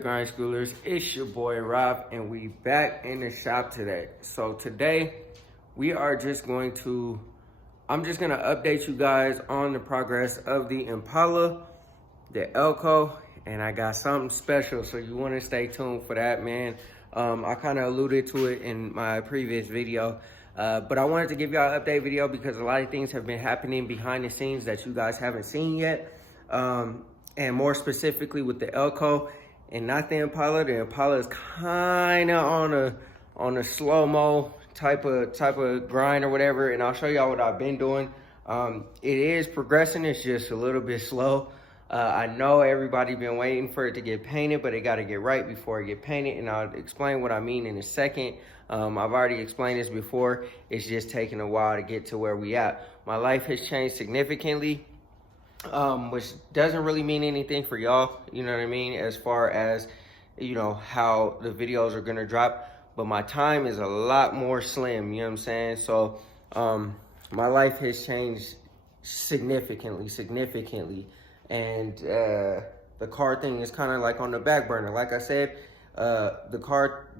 good, grind schoolers? It's your boy Rob, and we back in the shop today. So today we are just going to, I'm just gonna update you guys on the progress of the Impala, the Elko, and I got something special, so you want to stay tuned for that, man. I kind of alluded to it in my previous video, but I wanted to give y'all an update video because a lot of things have been happening behind the scenes that you guys haven't seen yet. And more specifically with the Elko and not the Impala. The Impala is kind of on a slow-mo type of grind or whatever, and I'll show y'all what I've been doing. It is progressing, it's just a little bit slow. I know everybody been waiting for it to get painted, but it got to get right before it get painted, and I'll explain what I mean in a second. I've already explained this before. It's just taking a while to get to where we at. My life has changed significantly, which doesn't really mean anything for y'all, you know what I mean, as far as, you know, how the videos are gonna drop, but my time is a lot more slim, you know what I'm saying? So my life has changed significantly, and the car thing is kind of like on the back burner. Like I said, the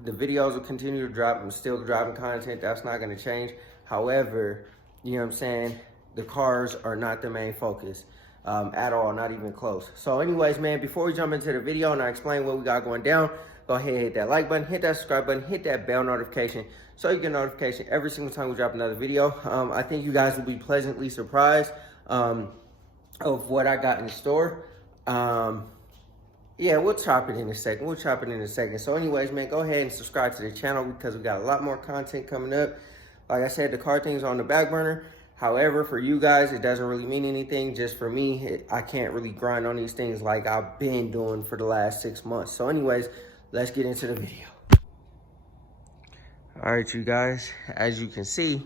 videos will continue to drop. I'm still dropping content, that's not gonna change. However, you know what I'm saying, the cars are not the main focus at all, not even close. So anyways, man, before we jump into the video and I explain what we got going down, go ahead and hit that like button, hit that subscribe button, hit that bell notification so you get notification every single time we drop another video. I think you guys will be pleasantly surprised of what I got in store. Yeah, we'll chop it in a second. So anyways, man, go ahead and subscribe to the channel because we got a lot more content coming up. Like I said, the car thing's on the back burner. However, for you guys, it doesn't really mean anything. Just for me, I can't really grind on these things like I've been doing for the last 6 months. So anyways, let's get into the video. All right, you guys, as you can see,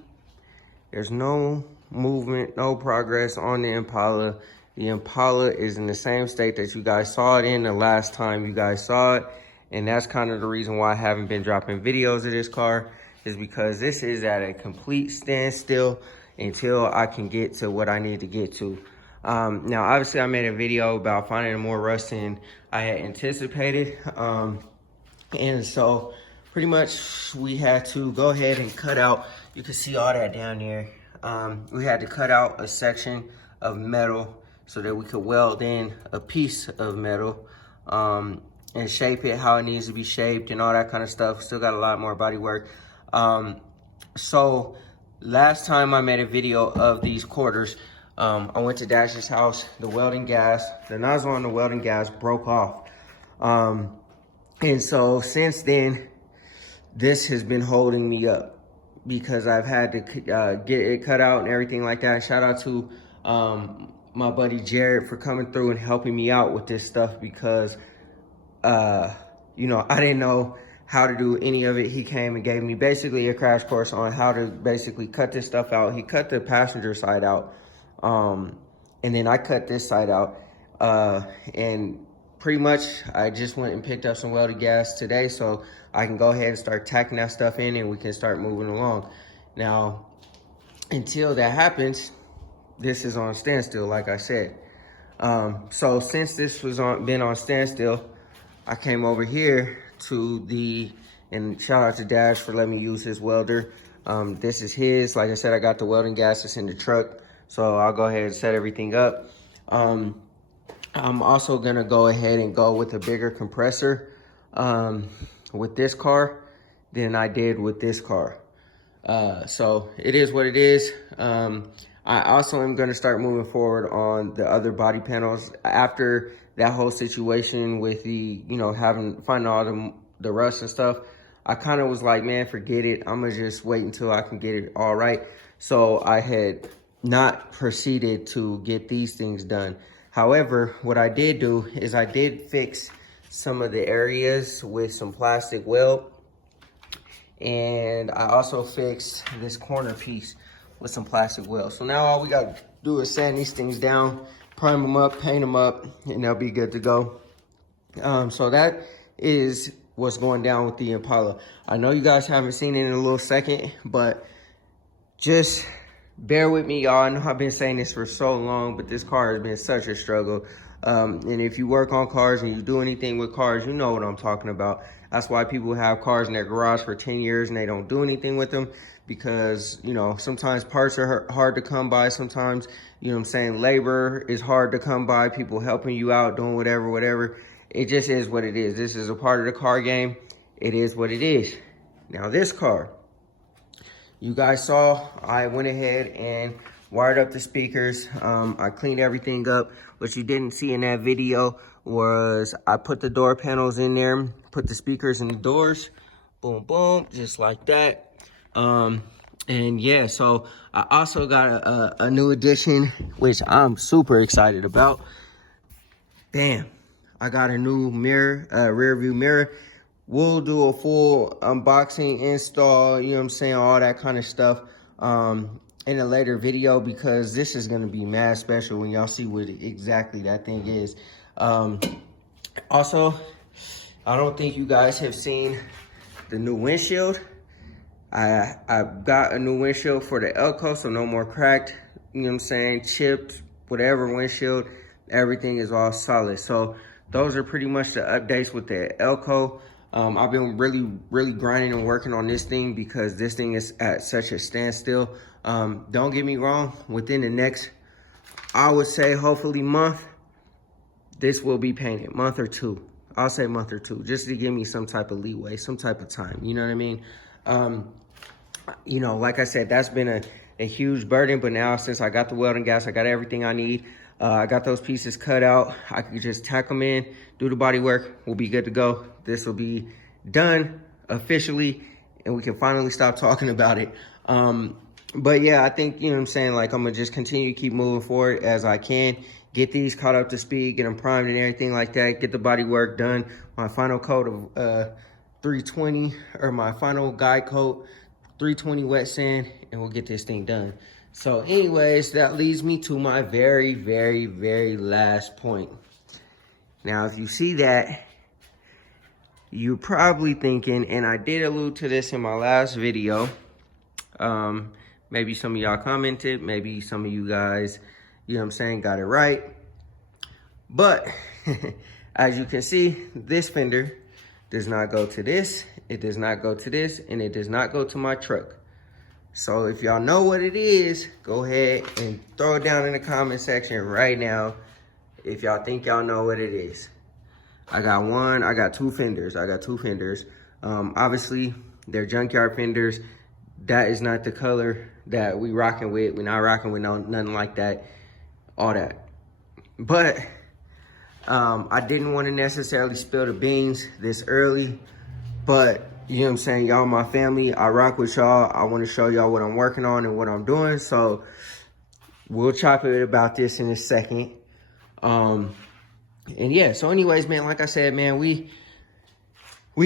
there's no movement, no progress on the Impala. The Impala is in the same state that you guys saw it in the last time you guys saw it. And that's kind of the reason why I haven't been dropping videos of this car, is because this is at a complete standstill until I can get to what I need to get to. Now, obviously, I made a video about finding more rust than I had anticipated. And so pretty much we had to go ahead and cut out, you can see all that down there. We had to cut out a section of metal so that we could weld in a piece of metal and shape it how it needs to be shaped and all that kind of stuff. Still got a lot more body work. So last time I made a video of these quarters, I went to Dash's house. The nozzle on the welding gas broke off. And so since then, this has been holding me up because I've had to get it cut out and everything like that. Shout out to my buddy Jared for coming through and helping me out with this stuff because, you know, I didn't know how to do any of it. He came and gave me basically a crash course on how to basically cut this stuff out. He cut the passenger side out, and then I cut this side out, and pretty much I just went and picked up some welded gas today so I can go ahead and start tacking that stuff in and we can start moving along. Now, until that happens, this is on standstill, like I said. So since this was been on standstill, I came over here to and shout out to Dash for letting me use his welder. This is his. Like I said, I got the welding gas that's in the truck, so I'll go ahead and set everything up. I'm also gonna go ahead and go with a bigger compressor with this car than I did with this car. So it is what it is. I also am going to start moving forward on the other body panels after that whole situation with the, you know, finding all the rust and stuff. I kind of was like, man, forget it. I'm going to just wait until I can get it all right. So I had not proceeded to get these things done. However, what I did do is I did fix some of the areas with some plastic weld. And I also fixed this corner piece with some plastic weld. So now all we got to do is sand these things down, prime them up, paint them up, and they'll be good to go. So that is what's going down with the Impala. I know you guys haven't seen it in a little second, but just bear with me, y'all. I know I've been saying this for so long, but this car has been such a struggle. And if you work on cars and you do anything with cars, you know what I'm talking about. That's why people have cars in their garage for 10 years and they don't do anything with them, because, you know, sometimes parts are hard to come by. Sometimes, you know what I'm saying, labor is hard to come by, people helping you out, doing whatever. It just is what it is. This is a part of the car game. It is what it is. Now this car, you guys saw, I went ahead and wired up the speakers. I cleaned everything up. What you didn't see in that video was I put the door panels in there, put the speakers in the doors, boom, boom, just like that. And yeah, so I also got a new addition, which I'm super excited about. Bam, I got a new mirror, rear view mirror. We'll do a full unboxing, install, you know what I'm saying, all that kind of stuff in a later video, because this is gonna be mad special when y'all see what exactly that thing is. Also, I don't think you guys have seen the new windshield. I got a new windshield for the Elko, so no more cracked, you know what I'm saying, chipped, whatever windshield, everything is all solid. So those are pretty much the updates with the Elko. I've been really grinding and working on this thing because this thing is at such a standstill. Don't get me wrong, within the next, I would say hopefully month, this will be painted, month or two. I'll say month or two, just to give me some type of leeway, some type of time, you know what I mean? You know, like I said, that's been a huge burden, but now since I got the welding gas, I got everything I need. I got those pieces cut out. I could just tack them in, do the body work, we'll be good to go. This will be done officially, and we can finally stop talking about it. But yeah, I think, you know what I'm saying, like I'm gonna just continue to keep moving forward as I can, get these caught up to speed, get them primed and everything like that, get the body work done. My final coat of 320, or my final guide coat, 320 wet sand, and we'll get this thing done. So anyways, that leads me to my very last point. Now, if you see that, you're probably thinking, and I did allude to this in my last video, maybe some of y'all commented, maybe some of you guys, you know what I'm saying, got it right. But as you can see, this fender does not go to this, it does not go to this, and it does not go to my truck. So if y'all know what it is, go ahead and throw it down in the comment section right now if y'all think y'all know what it is. I got two fenders. Obviously, they're junkyard fenders. That is not the color that we rocking with. We're not rocking with nothing like that, all that. But I didn't want to necessarily spill the beans this early, but you know what I'm saying, y'all my family, I rock with y'all. I want to show y'all what I'm working on and what I'm doing. So we'll chop it about this in a second. And yeah, so anyways, man, like I said, man, we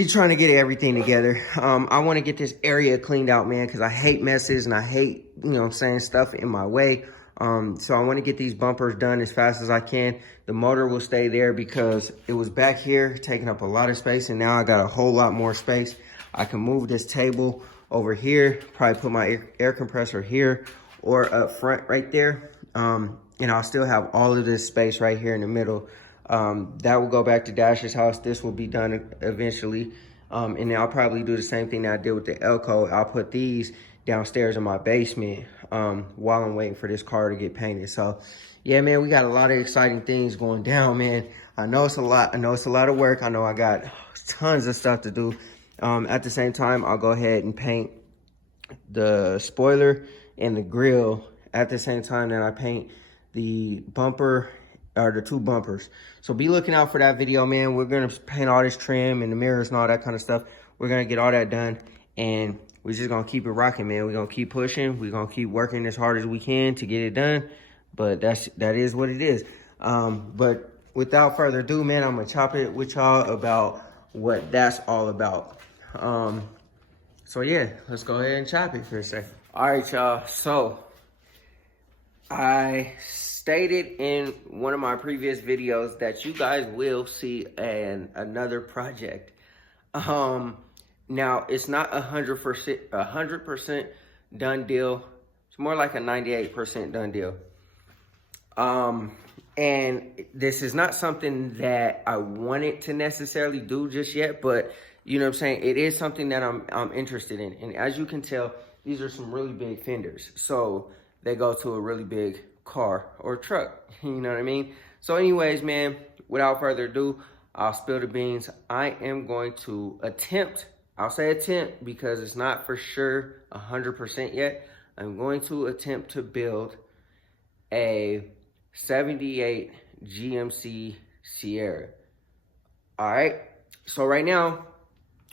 trying to get everything together. I want to get this area cleaned out, man, because I hate messes and I hate, you know what I'm saying, stuff in my way. So I want to get these bumpers done as fast as I can. The motor will stay there because it was back here taking up a lot of space, and now I got a whole lot more space. I can move this table over here, probably put my air compressor here or up front right there. And I'll still have all of this space right here in the middle. That will go back to Dash's house. This will be done eventually. And then I'll probably do the same thing that I did with the Elko. I'll put these downstairs in my basement while I'm waiting for this car to get painted. So yeah, man, we got a lot of exciting things going down, man. I know it's a lot. I know it's a lot of work. I know I got tons of stuff to do. At the same time, I'll go ahead and paint the spoiler and the grill at the same time that I paint the bumper, or the two bumpers. So be looking out for that video, man. We're gonna paint all this trim and the mirrors and all that kind of stuff. We're gonna get all that done, and we're just gonna keep it rocking, man. We're gonna keep pushing. We're gonna keep working as hard as we can to get it done. But that is what it is. But without further ado, man, I'm gonna chop it with y'all about what that's all about. So yeah, let's go ahead and chop it for a second. All right, y'all. So I stated in one of my previous videos that you guys will see another project. Now it's not 100% done deal. It's more like a 98% done deal. And this is not something that I wanted to necessarily do just yet, but you know what I'm saying? It is something that I'm interested in. And as you can tell, these are some really big fenders. So they go to a really big car or truck, you know what I mean? So anyways, man, without further ado, I'll spill the beans. I am going to attempt, I'll say attempt because it's not for sure 100% yet. I'm going to attempt to build a 78 GMC Sierra. All right. So right now,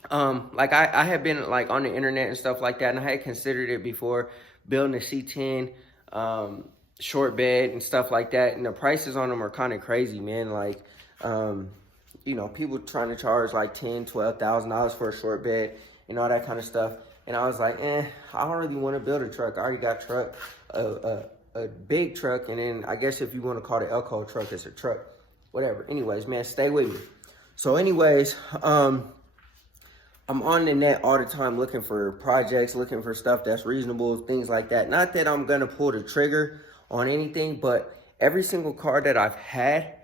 like I had been like on the internet and stuff like that, and I had considered it before, building a C10, short bed and stuff like that. And the prices on them are kind of crazy, man. Like, you know, people trying to charge like $10,000-$12,000 for a short bed and all that kind of stuff. And I was like, I don't really want to build a truck. I already got a big truck, and then I guess if you want to call the Elko truck, it's a truck, whatever. Anyways, man, stay with me. So anyways, I'm on the net all the time looking for projects, looking for stuff that's reasonable, things like that. Not that I'm gonna pull the trigger on anything, but every single car that I've had,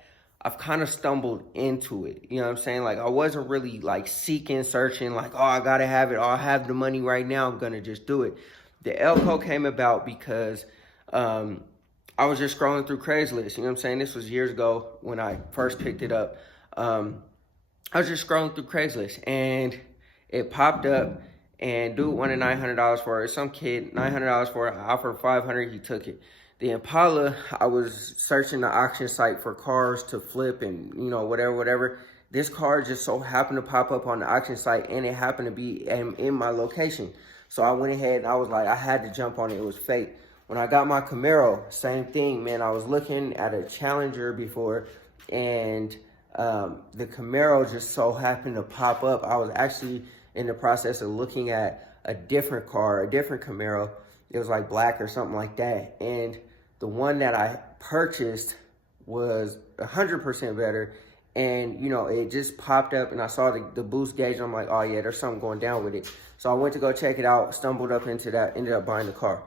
I've kind of stumbled into it. You know what I'm saying? Like, I wasn't really like seeking, searching, like, oh, I gotta have it. Oh, I have the money right now, I'm gonna just do it. The Elko came about because I was just scrolling through Craigslist. You know what I'm saying? This was years ago when I first picked it up. I was just scrolling through Craigslist, and it popped up, and dude wanted $900 for it. Some kid, $900 for it. I offered $500, he took it. The Impala, I was searching the auction site for cars to flip and, you know, whatever. This car just so happened to pop up on the auction site, and it happened to be in my location. So I went ahead and I was like, I had to jump on it. It was fate. When I got my Camaro, same thing, man. I was looking at a Challenger before, and the Camaro just so happened to pop up. I was actually in the process of looking at a different car, a different Camaro. It was like black or something like that. And the one that I purchased was 100% better. And, you know, it just popped up, and I saw the boost gauge. And I'm like, oh, yeah, there's something going down with it. So I went to go check it out, stumbled up into that, ended up buying the car.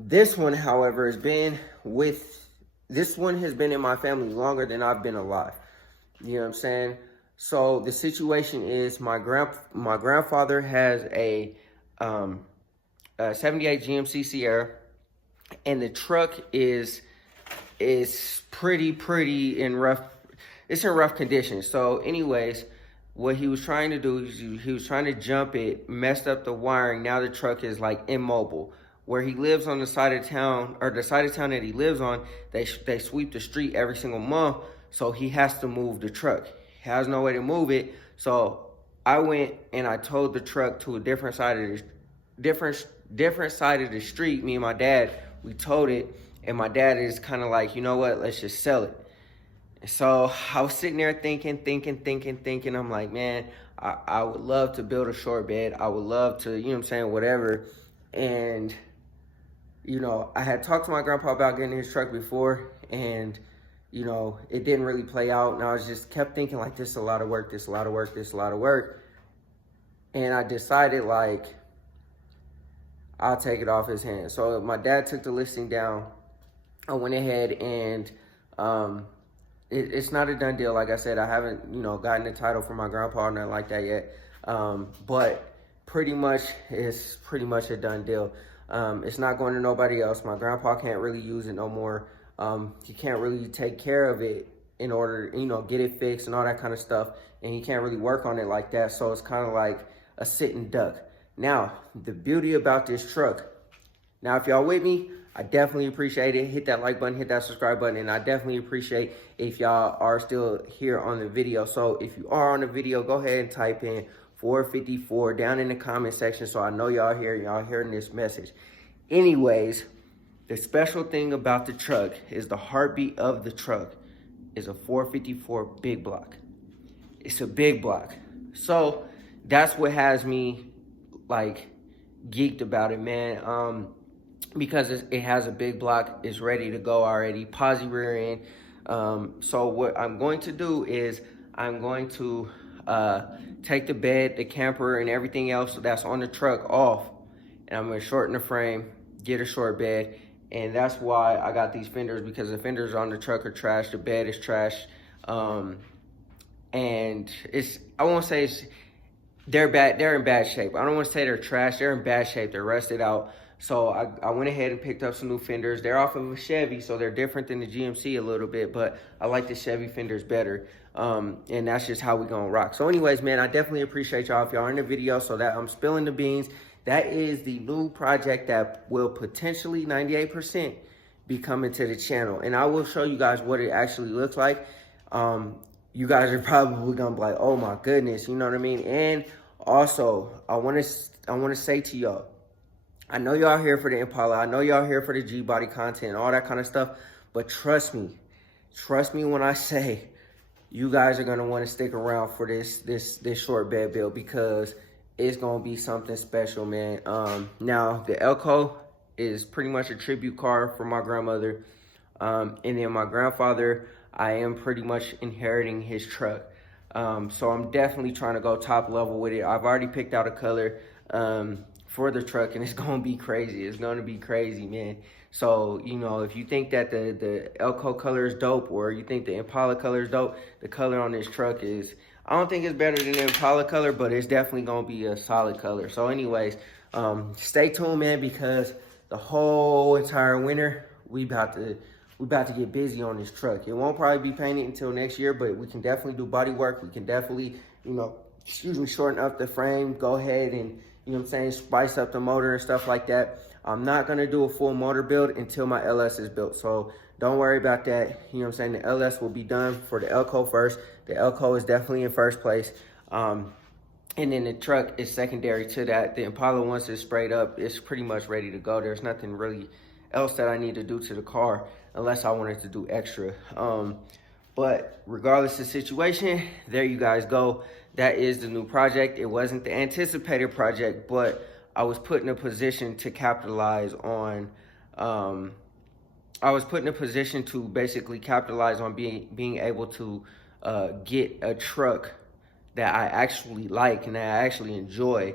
This one, however, has been in my family longer than I've been alive. You know what I'm saying? So the situation is my grandfather has a 78 GMC Sierra, and the truck is pretty in rough. It's in rough condition. So anyways, what he was trying to do is he was trying to jump it, messed up the wiring. Now the truck is like immobile. Where he lives on the side of town, or the side of town that he lives on, they sweep the street every single month. So he has to move the truck. He has no way to move it. So I went and I towed the truck to a different side of the street. Me and my dad, we towed it, and my dad is kind of like, you know what, let's just sell it. So I was sitting there thinking. I'm like, man, I would love to build a short bed. I would love to, you know what I'm saying, whatever. And, you know, I had talked to my grandpa about getting his truck before, and, you know, it didn't really play out. And I was just kept thinking, like, this is a lot of work, this is a lot of work, this is a lot of work. And I decided, like, I'll take it off his hands. So my dad took the listing down. I went ahead and it's not a done deal. Like I said, I haven't, you know, gotten the title from my grandpa or nothing like that yet. But pretty much, it's pretty much a done deal. It's not going to nobody else. My grandpa can't really use it no more. He can't really take care of it in order, you know, get it fixed and all that kind of stuff. And he can't really work on it like that. So it's kind of like a sitting duck. Now, the beauty about this truck. Now, if y'all with me, I definitely appreciate it. Hit that like button, hit that subscribe button, and I definitely appreciate if y'all are still here on the video. So if you are on the video, go ahead and type in 454 down in the comment section so I know y'all hearing this message. Anyways, the special thing about the truck is the heartbeat of the truck is a 454 big block. It's a big block. So that's what has me like geeked about it, man. Because it has a big block, it's ready to go already, posi rear end. So what I'm going to do is I'm going to take the bed, the camper, and everything else that's on the truck off, and I'm going to shorten the frame, get a short bed, And that's why I got these fenders, because the fenders on the truck are trash, the bed is trash. And I won't say they're in bad shape. I don't want to say they're trash, they're in bad shape, they're rusted out. So I went ahead and picked up some new fenders. They're off of a Chevy, so they're different than the GMC a little bit, but I like the Chevy fenders better. And that's just how we gonna rock. So anyways, man, I definitely appreciate y'all if y'all are in the video. So that I'm spilling the beans. That is the new project that will potentially 98% be coming to the channel. And I will show you guys what it actually looks like. You guys are probably gonna be like, oh my goodness, you know what I mean? And also, I wanna say to y'all, I know y'all here for the Impala. I know y'all here for the G-Body content, all that kind of stuff. But trust me when I say you guys are gonna want to stick around for this short bed build, because it's gonna be something special, man. Now the Elko is pretty much a tribute car for my grandmother, and then my grandfather, I am pretty much inheriting his truck. So I'm definitely trying to go top level with it. I've already picked out a color for the truck, and it's gonna be crazy. It's gonna be crazy, man. So, you know, if you think that the Elko color is dope, or you think the Impala color is dope, the color on this truck is, I don't think it's better than the Impala color, but it's definitely gonna be a solid color. So anyways, stay tuned, man, because the whole entire winter, we about to get busy on this truck. It won't probably be painted until next year, but we can definitely do body work. We can definitely, you know, shorten up the frame, go ahead and, you know what I'm saying, spice up the motor and stuff like that. I'm not gonna do a full motor build until my LS is built. So don't worry about that. You know what I'm saying? The LS will be done for the Elko first. The Elko is definitely in first place. And then the truck is secondary to that. The Impala, once it's sprayed up, it's pretty much ready to go. There's nothing really else that I need to do to the car unless I wanted to do extra. But regardless of the situation, there you guys go. That is the new project. It wasn't the anticipated project, but I was put in a position to capitalize on, I was put in a position to basically capitalize on being able to get a truck that I actually like and that I actually enjoy.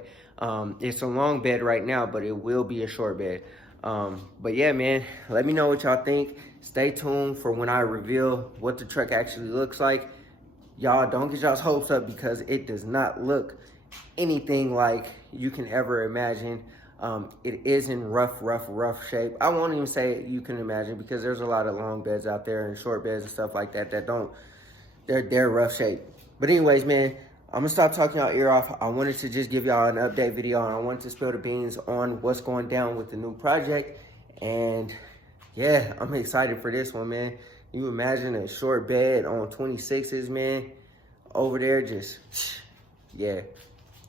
It's a long bed right now, but it will be a short bed. But yeah, man, let me know what y'all think. Stay tuned for when I reveal what the truck actually looks like. Y'all don't get y'all's hopes up, because it does not look anything like you can ever imagine. It is in rough shape. I won't even say you can imagine, because there's a lot of long beds out there and short beds and stuff like that that don't, they're rough shape. But anyways, man, I'm gonna stop talking y'all ear off. I wanted to just give y'all an update video, and I wanted to spill the beans on what's going down with the new project. And yeah, I'm excited for this one, man. You imagine a short bed on 26s, man, over there, just, yeah,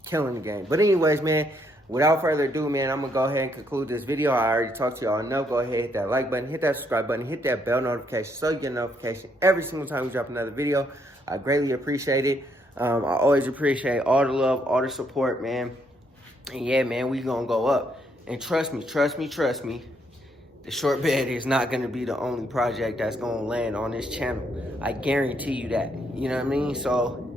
killing the game. But anyways, man, without further ado, man, I'm gonna go ahead and conclude this video. I already talked to y'all enough. Go ahead, hit that like button, hit that subscribe button, hit that bell notification so you get a notification every single time we drop another video. I greatly appreciate it. I always appreciate all the love, all the support, man. And yeah, man, we gonna go up. And trust me, the short bed is not gonna be the only project that's gonna land on this channel. I guarantee you that, you know what I mean? So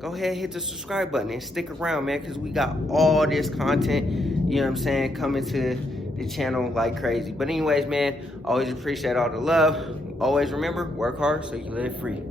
go ahead, hit the subscribe button and stick around, man, because we got all this content, you know what I'm saying, coming to the channel like crazy. But anyways, man, always appreciate all the love. Always remember, work hard so you live free.